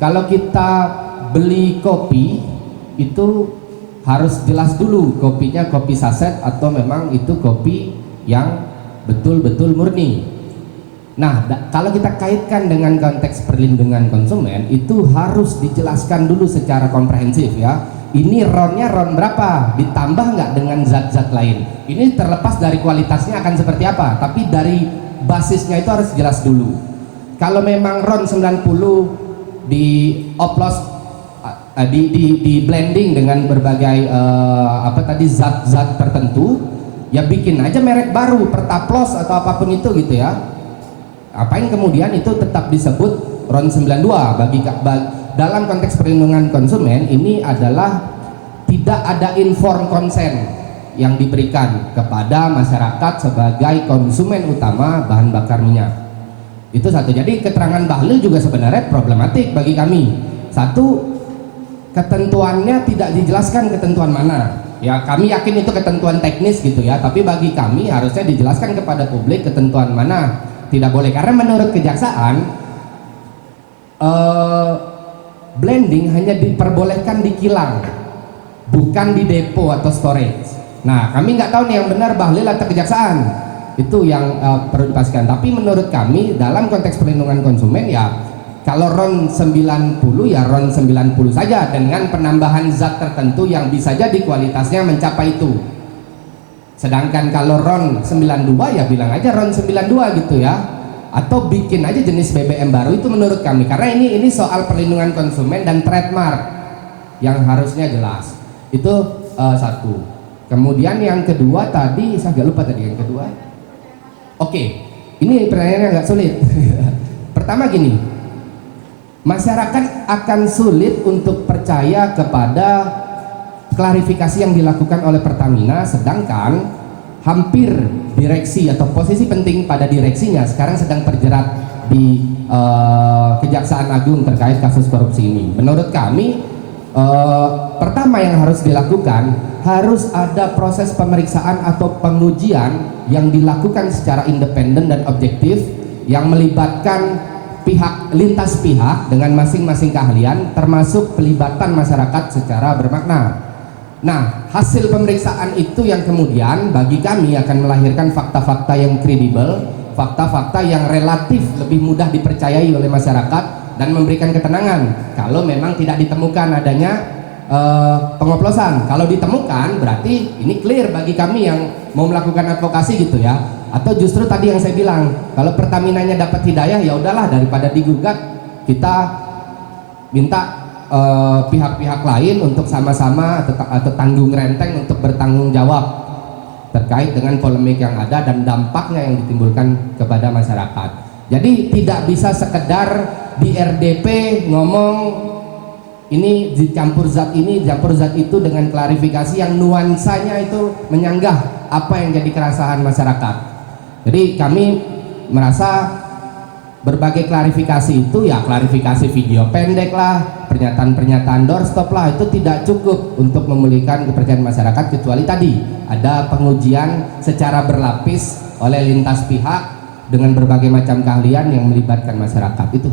Kalau kita beli kopi itu harus jelas dulu kopinya kopi saset atau memang itu kopi yang betul-betul murni. Nah, kalau kita kaitkan dengan konteks perlindungan konsumen, itu harus dijelaskan dulu secara komprehensif ya. Ini ronnya ron berapa, ditambah nggak dengan zat-zat lain. Ini terlepas dari kualitasnya akan seperti apa, tapi dari basisnya itu harus jelas dulu. Kalau memang ron 90 dioplos, di blending dengan berbagai zat-zat tertentu, ya bikin aja merek baru, Pertaplos atau apapun itu gitu ya. Apain kemudian itu tetap disebut RON 92 dalam konteks perlindungan konsumen. Ini adalah tidak ada informed consent yang diberikan kepada masyarakat sebagai konsumen utama bahan bakar minyak. Itu satu. Jadi keterangan Bahlil juga sebenarnya problematik bagi kami. Satu, ketentuannya tidak dijelaskan ketentuan mana. Ya, kami yakin itu ketentuan teknis gitu ya, tapi bagi kami harusnya dijelaskan kepada publik ketentuan mana tidak boleh, karena menurut kejaksaan blending hanya diperbolehkan di kilang, bukan di depo atau storage. Nah, kami nggak tahu nih yang benar Bahlil atau kejaksaan, itu yang perlu dipastikan. Tapi menurut kami dalam konteks perlindungan konsumen ya, kalau RON 90 ya RON 90 saja dengan penambahan zat tertentu yang bisa jadi kualitasnya mencapai itu. Sedangkan kalau RON 92 ya bilang aja RON 92 gitu ya, atau bikin aja jenis BBM baru. Itu menurut kami, karena ini soal perlindungan konsumen dan trademark yang harusnya jelas. Itu satu. Kemudian yang kedua tadi saya agak lupa tadi yang kedua. Oke, ini pertanyaannya agak sulit. Pertama gini, masyarakat akan sulit untuk percaya kepada klarifikasi yang dilakukan oleh Pertamina, sedangkan hampir direksi atau posisi penting pada direksinya sekarang sedang terjerat di Kejaksaan Agung terkait kasus korupsi ini. Menurut kami, pertama yang harus dilakukan, harus ada proses pemeriksaan atau pengujian yang dilakukan secara independen dan objektif yang melibatkan lintas pihak dengan masing-masing keahlian, termasuk pelibatan masyarakat secara bermakna. Nah, hasil pemeriksaan itu yang kemudian bagi kami akan melahirkan fakta-fakta yang kredibel, fakta-fakta yang relatif lebih mudah dipercayai oleh masyarakat dan memberikan ketenangan. Kalau memang tidak ditemukan adanya pengoplosan, kalau ditemukan berarti ini clear bagi kami yang mau melakukan advokasi gitu ya. Atau justru tadi yang saya bilang, kalau Pertaminanya dapat hidayah ya udahlah, daripada digugat kita minta pihak-pihak lain untuk sama-sama atau tanggung renteng untuk bertanggung jawab terkait dengan polemik yang ada dan dampaknya yang ditimbulkan kepada masyarakat. Jadi tidak bisa sekedar di RDP ngomong ini dicampur zat ini, dicampur zat itu dengan klarifikasi yang nuansanya itu menyanggah apa yang jadi keresahan masyarakat. Jadi kami merasa berbagai klarifikasi itu ya klarifikasi video pendek lah, pernyataan-pernyataan doorstop lah, itu tidak cukup untuk memulihkan kepercayaan masyarakat, kecuali tadi ada pengujian secara berlapis oleh lintas pihak dengan berbagai macam keahlian yang melibatkan masyarakat itu.